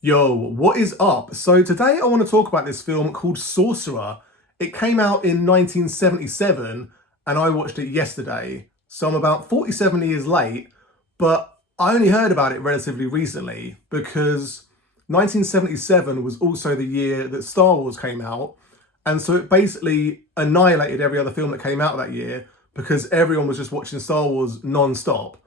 Yo, what is up? So today I want to talk about this film called Sorcerer. It came out in 1977 and I watched it yesterday. So I'm about 47 years late, but I only heard about it relatively recently because 1977 was also the year that Star Wars came out. And so it basically annihilated every other film that came out that year because everyone was just watching Star Wars non-stop.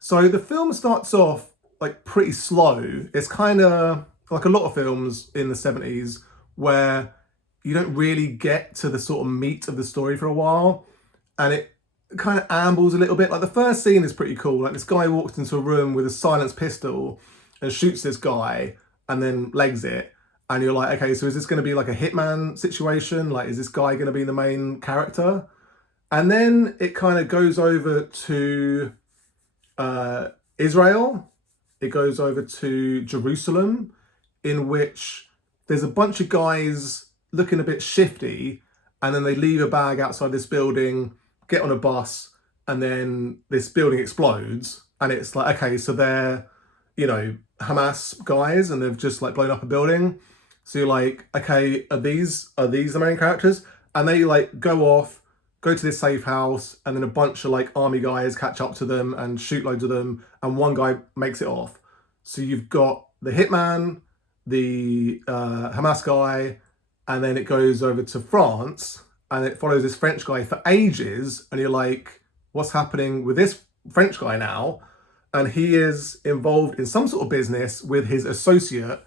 So the film starts off like pretty slow. It's kind of like a lot of films in the 70s where you don't really get to the sort of meat of the story for a while and it kind of ambles a little bit. Like the first scene is pretty cool. Like this guy walks into a room with a silenced pistol and shoots this guy and then legs it. And you're like, okay, so is this going to be like a hitman situation? Like, is this guy going to be the main character? And then it kind of goes over to uh, Israel. It goes over to Jerusalem, in which there's a bunch of guys looking a bit shifty, and then they leave a bag outside this building, get on a bus, and then this building explodes. And it's like, okay, so they're, Hamas guys, and they've just like blown up a building. So you're like, okay, are these the main characters? And they like go off, go to this safe house, and then a bunch of like army guys catch up to them and shoot loads of them, and one guy makes it off. So you've got the hitman, the Hamas guy, and then it goes over to France, and it follows this French guy for ages, and you're like, what's happening with this French guy now? And he is involved in some sort of business with his associate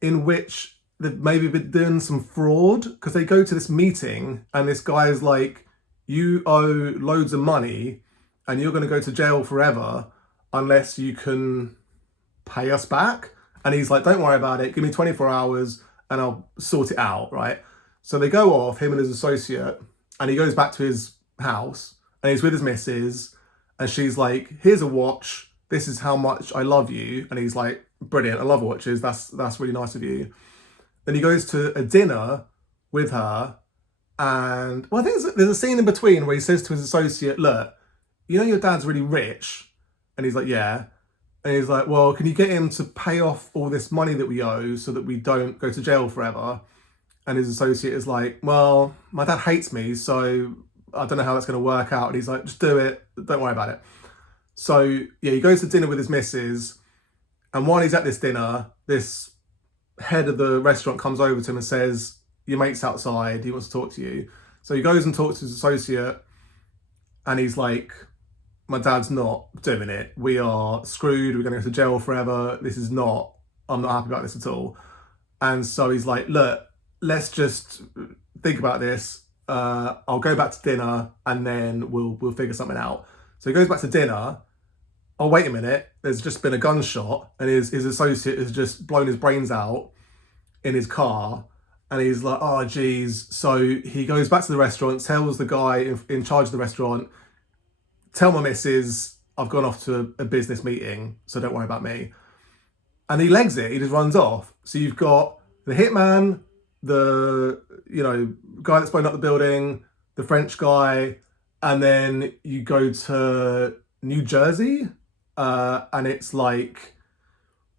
in which they've maybe been doing some fraud because they go to this meeting and this guy is like, you owe loads of money and you're going to go to jail forever unless you can pay us back. And he's like, don't worry about it. Give me 24 hours and I'll sort it out. Right. So they go off, him and his associate, and he goes back to his house and he's with his missus. And she's like, here's a watch. This is how much I love you. And he's like, brilliant. I love watches. That's really nice of you. Then he goes to a dinner with her. And well, I think there's a scene in between where he says to his associate, look, you know your dad's really rich. And he's like, yeah. And he's like, well, can you get him to pay off all this money that we owe so that we don't go to jail forever? And his associate is like, well, my dad hates me, so I don't know how that's going to work out. And he's like, just do it. Don't worry about it. So yeah, he goes to dinner with his missus. And while he's at this dinner, this head of the restaurant comes over to him and says, your mate's outside. He wants to talk to you. So he goes and talks to his associate. And he's like, my dad's not doing it. We are screwed. We're going to go to jail forever. I'm not happy about this at all. And so he's like, look, let's just think about this. I'll go back to dinner and then we'll figure something out. So he goes back to dinner. Oh, wait a minute. There's just been a gunshot and his associate has just blown his brains out in his car. And he's like, oh, geez. So he goes back to the restaurant, tells the guy in charge of the restaurant, tell my missus I've gone off to a business meeting, so don't worry about me. And he legs it. He just runs off. So you've got the hitman, the guy that's blown up the building, the French guy, and then you go to New Jersey, and it's like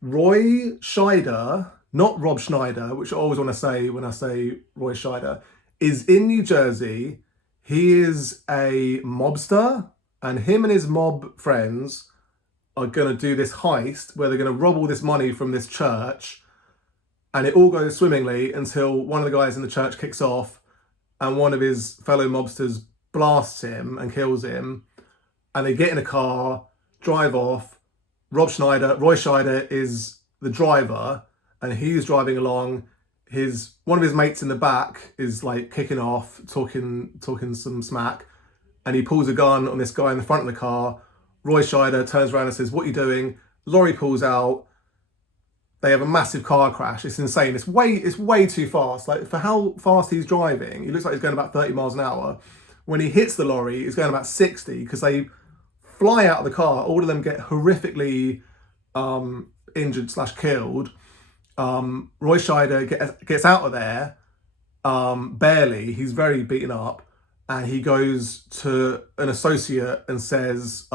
Roy Scheider, not Rob Schneider, which I always want to say when I say Roy Scheider, is in New Jersey. He is a mobster, and him and his mob friends are going to do this heist where they're going to rob all this money from this church, and it all goes swimmingly until one of the guys in the church kicks off and one of his fellow mobsters blasts him and kills him, and they get in a car, drive off. Roy Scheider is the driver, and he's driving along. One of his mates in the back is like kicking off, talking some smack, and he pulls a gun on this guy in the front of the car. Roy Scheider turns around and says, "What are you doing?" Lorry pulls out. They have a massive car crash. It's insane. It's way too fast. Like for how fast he's driving, he looks like he's going about 30 miles an hour. When he hits the lorry, he's going about 60 because they fly out of the car. All of them get horrifically injured slash killed. Roy Scheider gets out of there barely. He's very beaten up, and he goes to an associate and says,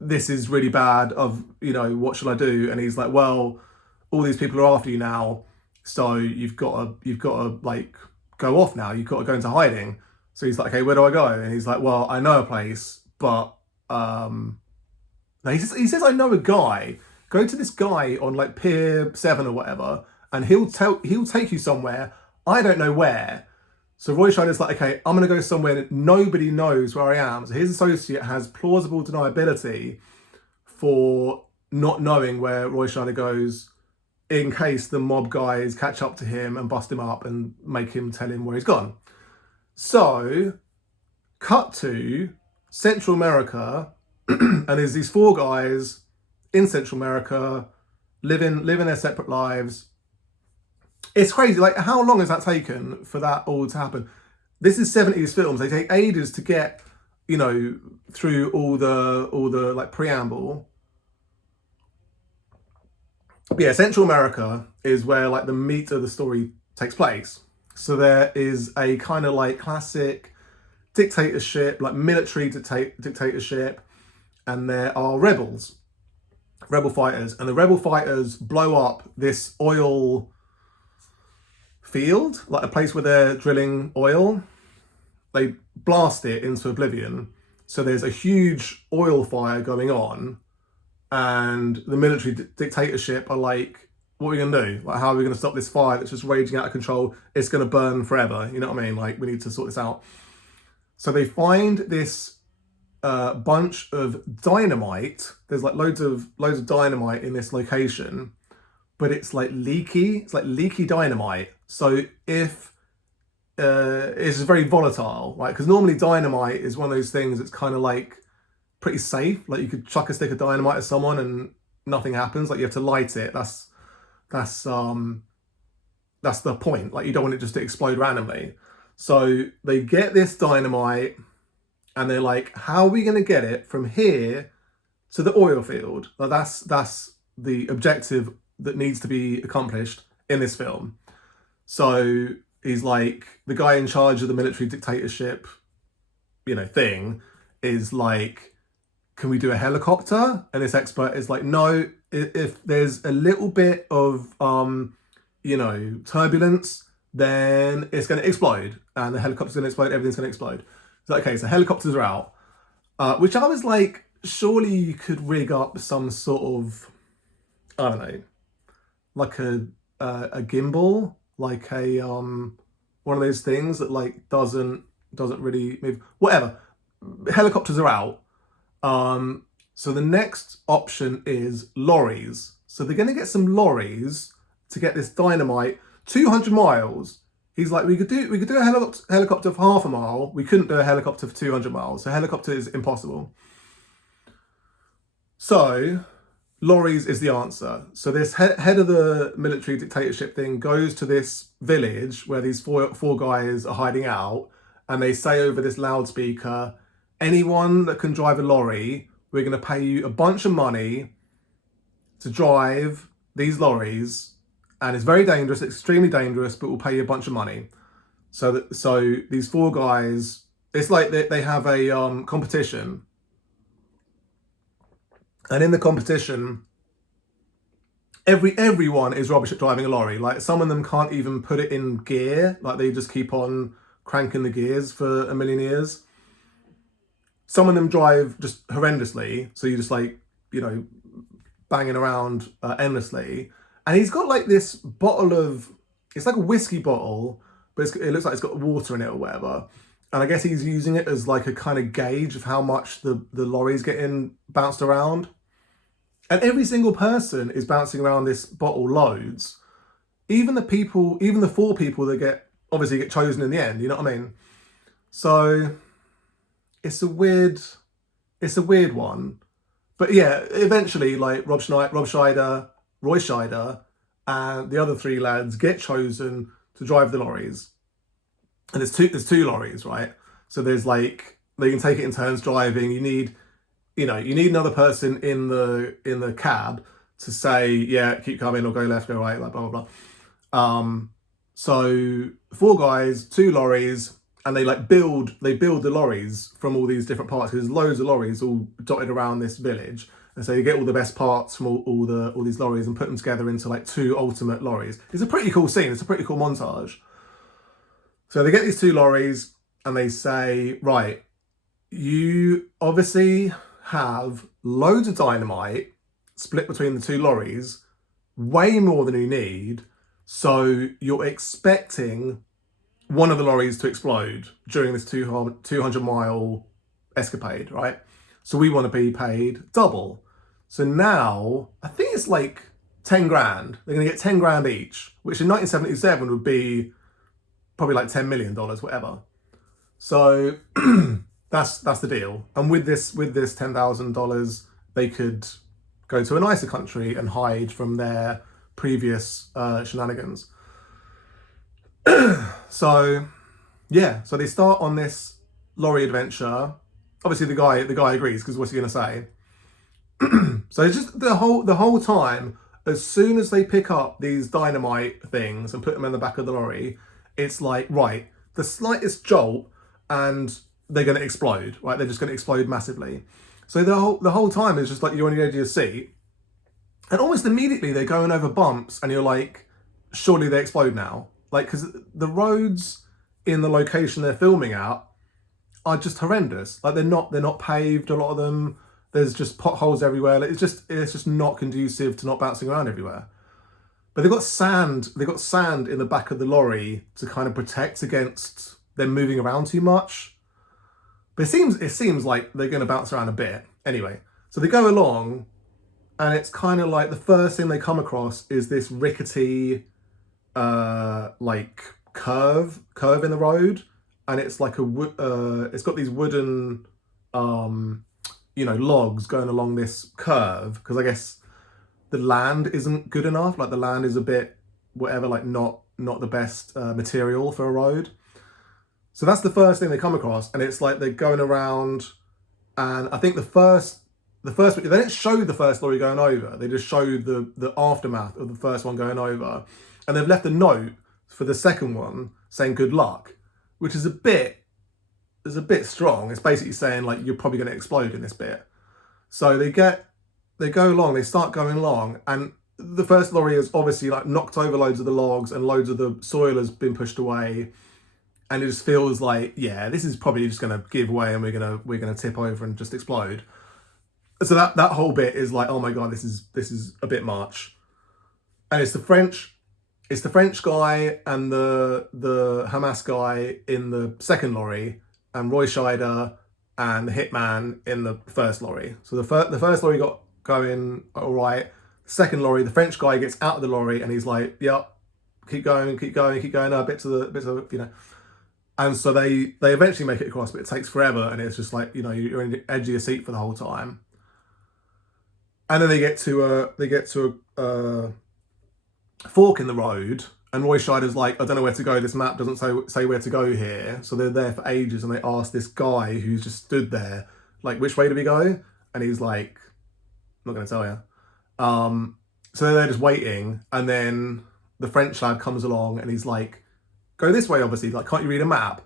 "This is really bad. What should I do?" And he's like, "Well, all these people are after you now, so you've got to like go off now. You've got to go into hiding. So he's like, okay, where do I go? And he's like, well, I know a place, but no, he says I know a guy. Go to this guy on like Pier 7 or whatever, and he'll take you somewhere. I don't know where. So Roy Scheider's like, okay, I'm gonna go somewhere that nobody knows where I am. So his associate has plausible deniability for not knowing where Roy Scheider goes, in case the mob guys catch up to him and bust him up and make him tell him where he's gone. So, cut to Central America, and there's these 4 guys in Central America living their separate lives. It's crazy. Like, how long has that taken for that all to happen? This is 70s films. They take ages to get, through all the like preamble. But yeah, Central America is where like the meat of the story takes place. So there is a kind of like classic dictatorship, like military dictatorship, and there are rebel fighters, and the rebel fighters blow up this oil field, like a place where they're drilling oil. They blast it into oblivion. So there's a huge oil fire going on, and the military dictatorship are like, what are we going to do? Like, how are we going to stop this fire that's just raging out of control? It's going to burn forever. You know what I mean? Like, we need to sort this out. So they find this bunch of dynamite. There's like loads of dynamite in this location, but it's like leaky. It's like leaky dynamite. So if it's very volatile, right? Because normally dynamite is one of those things that's kind of like pretty safe. Like, you could chuck a stick of dynamite at someone and nothing happens. Like, you have to light it. That's the point. Like, you don't want it just to explode randomly. So they get this dynamite and they're like, how are we going to get it from here to the oil field? Like, that's the objective that needs to be accomplished in this film. So he's like, the guy in charge of the military dictatorship, thing is like, can we do a helicopter? And this expert is like, no, if there's a little bit of, turbulence, then it's going to explode, and the helicopter's going to explode, everything's going to explode. So, okay, so helicopters are out, which I was like, surely you could rig up some sort of, I don't know, like a gimbal, like a, one of those things that like doesn't really move, whatever. Helicopters are out. So the next option is lorries. So they're going to get some lorries to get this dynamite 200 miles. He's like, we could do a helicopter for half a mile. We couldn't do a helicopter for 200 miles. So helicopter is impossible. So lorries is the answer. So this head of the military dictatorship thing goes to this village where these four guys are hiding out, and they say over this loudspeaker, anyone that can drive a lorry, we're going to pay you a bunch of money to drive these lorries, and it's very dangerous, extremely dangerous, but we'll pay you a bunch of money. So these 4 guys, it's like they have a competition, and in the competition, everyone is rubbish at driving a lorry. Like, some of them can't even put it in gear. Like, they just keep on cranking the gears for a million years. Some of them drive just horrendously, so you're just like, banging around endlessly. And he's got like this bottle of, it's like a whiskey bottle, but it looks like it's got water in it or whatever. And I guess he's using it as like a kind of gauge of how much the lorry's getting bounced around. And every single person is bouncing around this bottle loads. Even the 4 people that obviously get chosen in the end, you know what I mean? So it's a weird one. But yeah, eventually, like, Roy Scheider, and the other 3 lads get chosen to drive the lorries. And there's two lorries, right? So there's like, they can take it in turns driving. You need another person in the cab to say, yeah, keep coming, or go left, go right, like blah blah blah. So 4 guys, 2 lorries, and they build the lorries from all these different parts, because there's loads of lorries all dotted around this village, And so you get all the best parts from all these lorries and put them together into like two ultimate lorries. It's a pretty cool scene. It's a pretty cool montage. So they get these two lorries and they say, right, you obviously have loads of dynamite split between the two lorries, way more than you need. So you're expecting one of the lorries to explode during this 200-mile escapade, right? So we want to be paid double. So now, I think it's like 10 grand. They're going to get 10 grand each, which in 1977 would be probably like $10 million, whatever. So that's the deal. And with this $10,000, they could go to a nicer country and hide from their previous shenanigans. So they start on this lorry adventure. Obviously, the guy agrees, because what's he gonna say? So it's just the whole time. As soon as they pick up these dynamite things and put them in the back of the lorry, it's like, right, the slightest jolt and they're going to explode, right? They're just going to explode massively. So the whole time is just like you're on the edge of your seat, and almost immediately they're going over bumps, and you're like, surely they explode now, like, because the roads in the location they're filming at are just horrendous. Like they're not paved. A lot of them, there's just potholes everywhere. Like, it's just not conducive to not bouncing around everywhere. But they've got sand in the back of the lorry to kind of protect against them moving around too much. But it seems like they're going to bounce around a bit. Anyway, so they go along, and it's kind of like the first thing they come across is this rickety, like curve in the road, and it's like it's got these wooden, logs going along this curve, because I guess the land isn't good enough. Like the land is a bit whatever, like not the best material for a road. So that's the first thing they come across, and it's like they're going around, and I think the first they didn't show the first lorry going over. They just showed the aftermath of the first one going over, and they've left a note for the second one saying good luck, which is a bit strong. It's basically saying like you're probably going to explode in this bit. So they go along, they start going along, and the first lorry has obviously like knocked over loads of the logs, and loads of the soil has been pushed away, and it just feels like, yeah, this is probably just going to give way, and we're going to tip over and just explode. So that whole bit is like, oh my god, this is a bit much. And it's the French guy and the Hamas guy in the second lorry, and Roy Scheider and the hitman in the first lorry. So the first lorry got going all right. The second lorry, the French guy gets out of the lorry, and he's like, yep, keep going, bits of. And so they eventually make it across, but it takes forever, and it's just like, you're in the edge of your seat for the whole time. And then they get to a fork in the road, and Roy Scheider's like, I don't know where to go. This map doesn't say where to go here. So they're there for ages, and they ask this guy who's just stood there, like, which way do we go? And he's like, I'm not going to tell you. So they're just waiting, and then the French lad comes along, and he's like, go this way, obviously. Like, can't you read a map?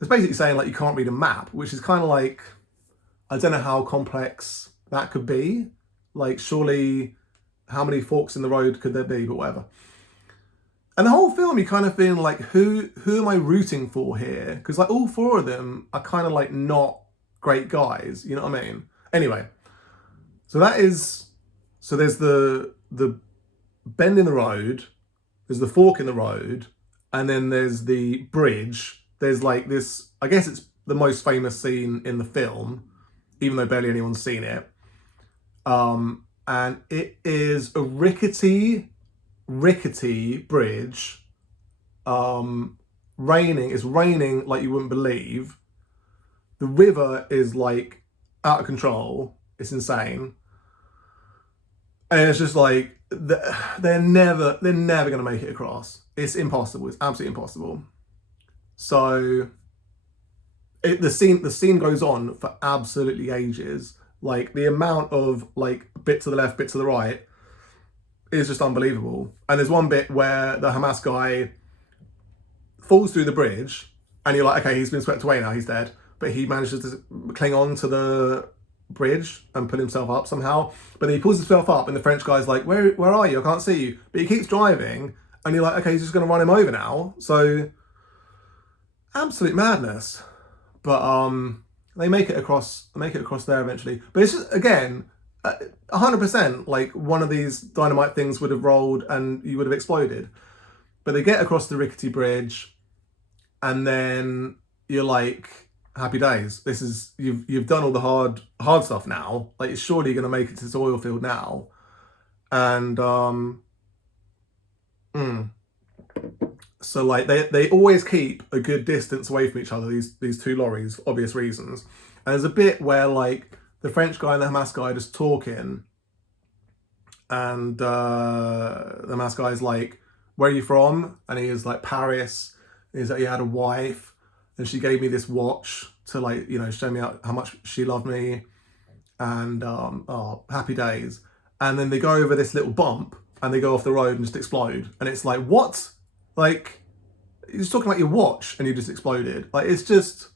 It's basically saying like you can't read a map, which is kind of like, I don't know how complex that could be. Like, surely, how many forks in the road could there be? But whatever. And the whole film, you kind of feel like, who am I rooting for here? Because like all four of them are kind of like not great guys. You know what I mean? Anyway, so there's the bend in the road, there's the fork in the road, and then there's the bridge. There's like this, I guess it's the most famous scene in the film, even though barely anyone's seen it. And it is a rickety bridge. It's raining like you wouldn't believe. The river is like out of control. It's insane. And it's just like, they're never going to make it across. It's impossible. It's absolutely impossible. So the scene goes on for absolutely ages. Like the amount of like bit to the left, bit to the right is just unbelievable. And there's one bit where the Hamas guy falls through the bridge, and you're like, okay, he's been swept away now, he's dead. But he manages to cling on to the bridge and pull himself up somehow. But then he pulls himself up and the French guy's like, where are you? I can't see you. But he keeps driving and you're like, okay, he's just going to run him over now. So absolute madness. But they make it across there eventually. But it's just, again, 100% like one of these dynamite things would have rolled and you would have exploded. But they get across the rickety bridge and then you're like, happy days. This is, you've done all the hard stuff now. Like, it's surely going to make it to this oil field now. And so like they always keep a good distance away from each other, these two lorries, for obvious reasons. And there's a bit where like the French guy and the Hamas guy are just talking, and the Hamas guy's like, where are you from? And he is like, Paris. And he's like, he had a wife and she gave me this watch to, like, you know, show me how much she loved me. And oh, happy days. And then they go over this little bump and they go off the road and just explode. And it's like, what? Like, you're just talking about your watch and you just exploded. Like, it's just,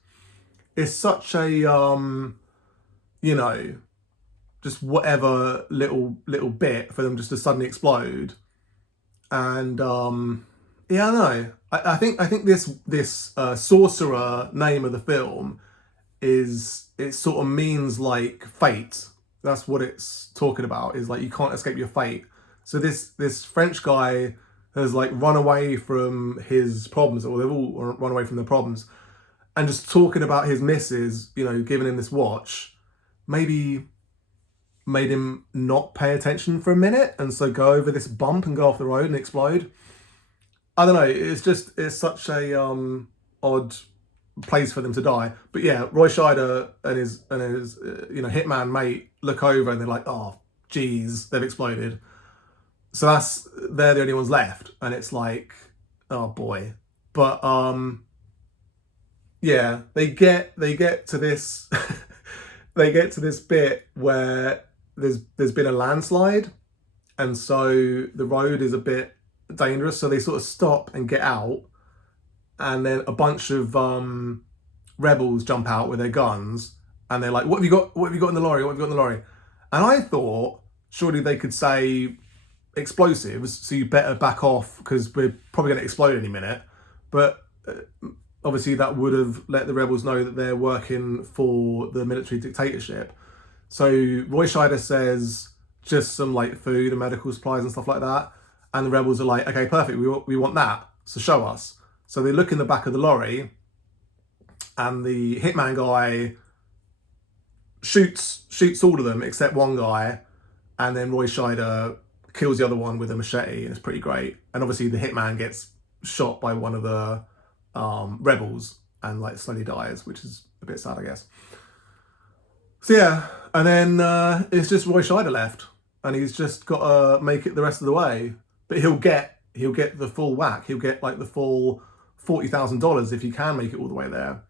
it's such a, you know, just whatever little bit for them just to suddenly explode. And yeah, I know. I think this Sorcerer name of the film is, it sort of means like fate. That's what it's talking about, is like you can't escape your fate. So this French guy has like run away from his problems, or they've all run away from their problems, and just talking about his missus, you know, giving him this watch, maybe made him not pay attention for a minute and so go over this bump and go off the road and explode. I don't know, it's such a odd place for them to die. But yeah, Roy Scheider and his you know, hitman mate look over and they're like, oh geez, they've exploded. So they're the only ones left, and it's like, oh boy. But yeah, they get to this they get to this bit where there's been a landslide, and so the road is a bit dangerous, so they sort of stop and get out, and then a bunch of rebels jump out with their guns, and they're like, what have you got in the lorry, and I thought surely they could say explosives, so you better back off because we're probably going to explode any minute. But obviously that would have let the rebels know that they're working for the military dictatorship. So Roy Scheider says just some like food and medical supplies and stuff like that, and the rebels are like, okay, perfect, we want that, so show us. So they look in the back of the lorry, and the hitman guy shoots all of them except one guy, and then Roy Scheider kills the other one with a machete, and it's pretty great. And obviously the hitman gets shot by one of the rebels and like slowly dies, which is a bit sad, I guess. So yeah, and then it's just Roy Scheider left, and he's just got to make it the rest of the way. But he'll get the full whack. He'll get like the full $40,000 if he can make it all the way there.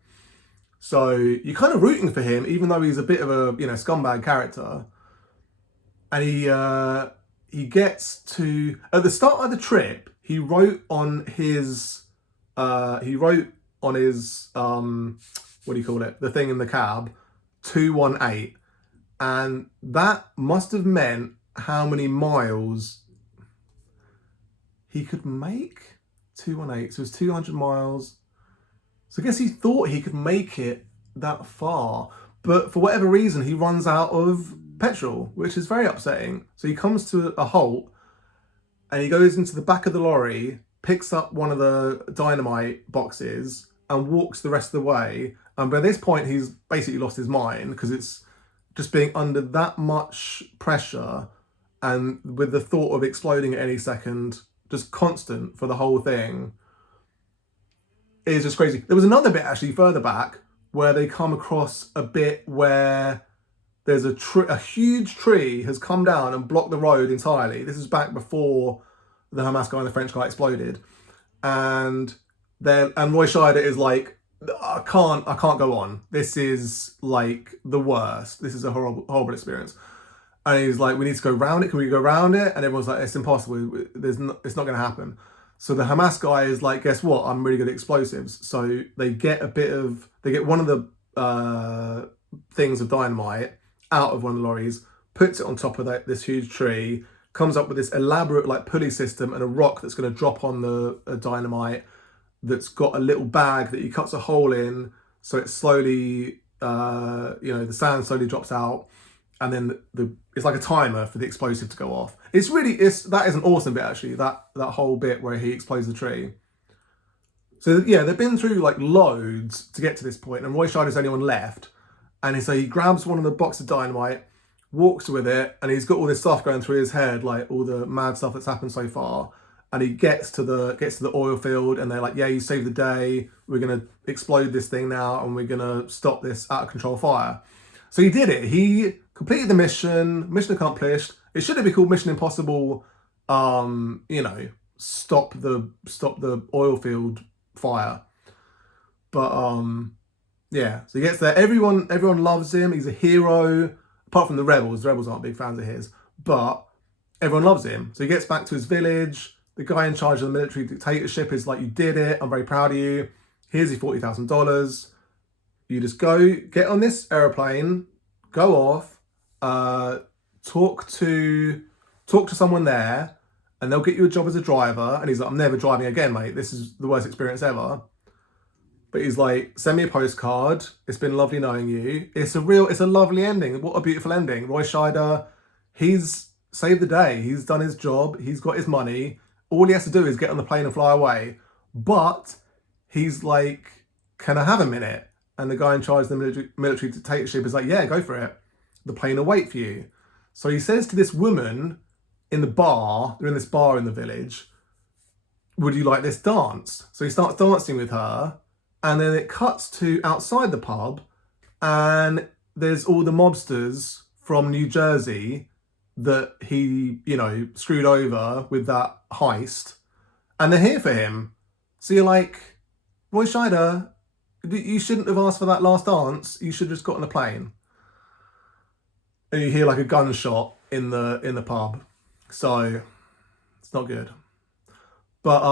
So you're kind of rooting for him, even though he's a bit of a, you know, scumbag character. And he gets to, at the start of the trip, he wrote on his what do you call it, the thing in the cab, 218, and that must have meant how many miles he could make. 218, so it's 200 miles. So I guess he thought he could make it that far, but for whatever reason he runs out of petrol, which is very upsetting. So he comes to a halt and he goes into the back of the lorry, picks up one of the dynamite boxes and walks the rest of the way. And by this point he's basically lost his mind, because it's just being under that much pressure and with the thought of exploding at any second, just constant for the whole thing. It is just crazy. There was another bit actually further back where they come across a bit where there's a huge tree has come down and blocked the road entirely. This is back before the Hamas guy and the French guy exploded. And Roy Scheider is like, I can't go on. This is like the worst. This is a horrible experience. And he's like, we need to go round it. Can we go round it? And everyone's like, it's impossible. It's not going to happen. So the Hamas guy is like, guess what? I'm really good at explosives. So they get one of the things of dynamite, out of one of the lorries, puts it on top of this huge tree, comes up with this elaborate like pulley system and a rock that's going to drop on the dynamite, that's got a little bag that he cuts a hole in, so it slowly, the sand slowly drops out, and then it's like a timer for the explosive to go off. That is an awesome bit actually. That whole bit where he explodes the tree. So yeah, they've been through like loads to get to this point, and Roy Scheider's the only one left. And so he grabs one of the boxes of dynamite, walks with it, and he's got all this stuff going through his head, like all the mad stuff that's happened so far. And he gets to the oil field, and they're like, "Yeah, you saved the day. We're gonna explode this thing now, and we're gonna stop this out of control fire." So he did it. He completed the mission. Mission accomplished. It shouldn't be called Mission Impossible. Stop the oil field fire. But yeah. So he gets there. Everyone loves him. He's a hero. Apart from the rebels. The rebels aren't big fans of his, but everyone loves him. So he gets back to his village. The guy in charge of the military dictatorship is like, "You did it. I'm very proud of you. Here's your $40,000. You just go get on this airplane, go off, talk to someone there, and they'll get you a job as a driver." And he's like, "I'm never driving again, mate. This is the worst experience ever." But he's like, "Send me a postcard. It's been lovely knowing you." It's a lovely ending. What a beautiful ending. Roy Scheider, he's saved the day. He's done his job. He's got his money. All he has to do is get on the plane and fly away. But he's like, "Can I have a minute?" And the guy in charge of the military dictatorship is like, "Yeah, go for it. The plane will wait for you." So he says to this woman in the bar, they're in this bar in the village, "Would you like this dance?" So he starts dancing with her, and then it cuts to outside the pub, and there's all the mobsters from New Jersey that he, screwed over with that heist, and they're here for him. So you're like, Roy Scheider, you shouldn't have asked for that last dance. You should have just got on a plane. And you hear like a gunshot in the pub. So it's not good. But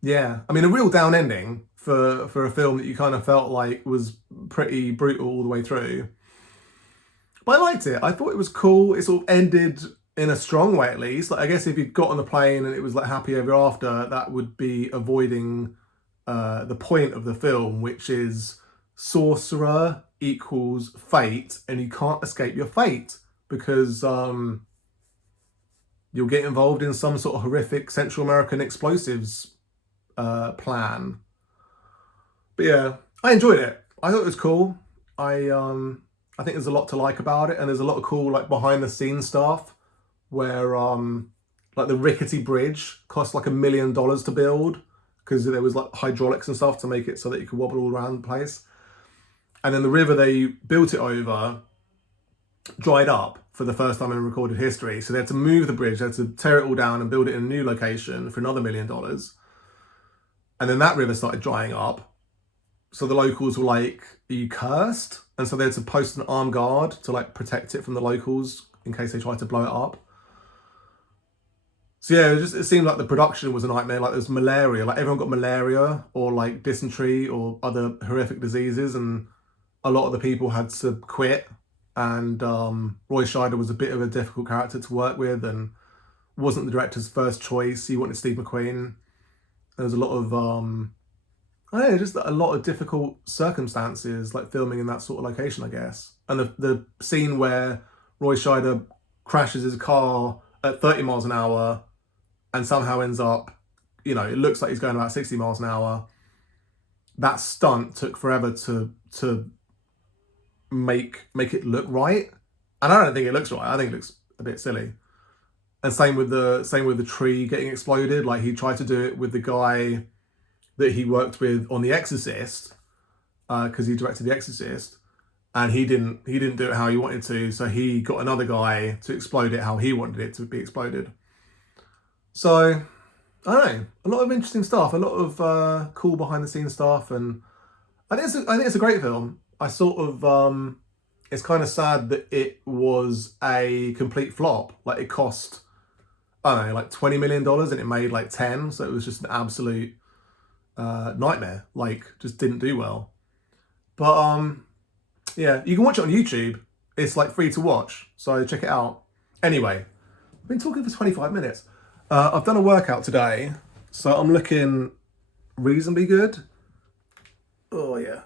yeah, I mean, a real down ending for a film that you kind of felt like was pretty brutal all the way through. But I liked it. I thought it was cool. It sort of ended in a strong way, at least. Like, I guess if you'd got on the plane and it was like happy ever after, that would be avoiding the point of the film, which is sorcerer equals fate, and you can't escape your fate because you'll get involved in some sort of horrific Central American explosives plan. But yeah, I enjoyed it. I thought it was cool. I think there's a lot to like about it, and there's a lot of cool like behind the scenes stuff where like the rickety bridge cost like $1 million to build because there was like hydraulics and stuff to make it so that you could wobble all around the place. And then the river they built it over dried up for the first time in recorded history. So they had to move the bridge, they had to tear it all down and build it in a new location for another $1 million. And then that river started drying up. So the locals were like, "Are you cursed?" And so they had to post an armed guard to like protect it from the locals in case they tried to blow it up. So yeah, it seemed like the production was a nightmare. Like there was malaria, like everyone got malaria or like dysentery or other horrific diseases, and a lot of the people had to quit. And Roy Scheider was a bit of a difficult character to work with and wasn't the director's first choice. He wanted Steve McQueen. There was a lot of I don't know, just a lot of difficult circumstances, like filming in that sort of location, I guess. And the scene where Roy Scheider crashes his car at 30 miles an hour and somehow ends up, it looks like he's going about 60 miles an hour. That stunt took forever to make it look right. And I don't think it looks right. I think it looks a bit silly. And same with the tree getting exploded. Like he tried to do it with the guy that he worked with on The Exorcist, because he directed The Exorcist, and he didn't do it how he wanted to, so he got another guy to explode it how he wanted it to be exploded. So I don't know, a lot of interesting stuff, a lot of cool behind the scenes stuff, and I think it's a great film. I sort of it's kind of sad that it was a complete flop. Like it cost, I don't know, like $20 million and it made like 10, so it was just an absolute nightmare. Like just didn't do well. But yeah, you can watch it on YouTube. It's like free to watch, so check it out. Anyway, I've been talking for 25 minutes. I've done a workout today, so I'm looking reasonably good. Oh yeah.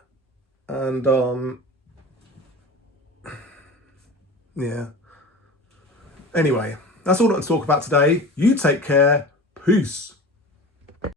And yeah. Anyway, that's all I want to talk about today. You take care. Peace.